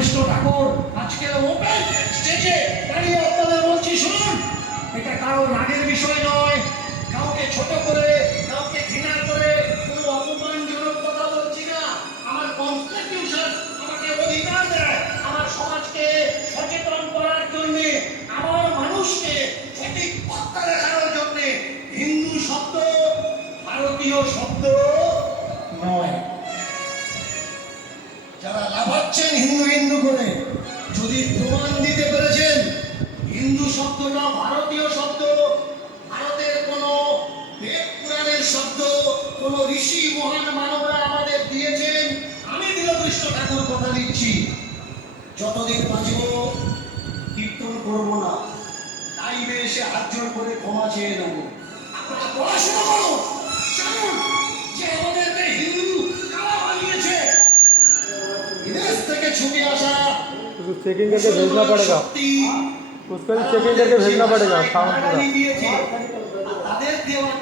নীলকৃষ্ণ ঠাকুর আজকে ওপেন স্টেজে দাঁড়িয়ে আপনাদের বলছি, শুনুন, এটা কারো রাগের বিষয় নয়, কাউকে ছোট করে, কাউকে ঘৃণা করে কোনো অপমানজনক কথা বলছি না। আমার কনস্টিটিউশন আমাকে অধিকার দেয় আমার সমাজকে সচেতন করার জন্য, আমার মানুষকে সঠিক পথটা দেখানোর জন্য। হিন্দু শব্দ ভারতীয় শব্দ নয়। যারা লাফাচ্ছেন হিন্দু হিন্দু করে, যদি প্রমাণ দিতে পেরেছেন হিন্দু শব্দটা ভারতীয় শব্দ, ভারতের কোন বেদ পুরাণের শব্দ, কোন ঋষি মহান মানবরা আমাদের দিয়েছেন, আমি নীলকৃষ্ণ ঠাকুর কথা দিচ্ছি, যতদিন বাঁচব কীর্তন করবো না, লাইভে এসে হাত জোড় করে ক্ষমা চেয়ে নেবো। আপনারা পড়াশোনা করুন, জানুন যে আমাদেরকে হিন্দু কারা বানিয়েছে। विदेश থেকে ছুটে আসা उसको चेकिंग करके भेजना पड़ेगा, उसको भी चेकिंग करके भेजना पड़ेगा। তাদের দেওয়া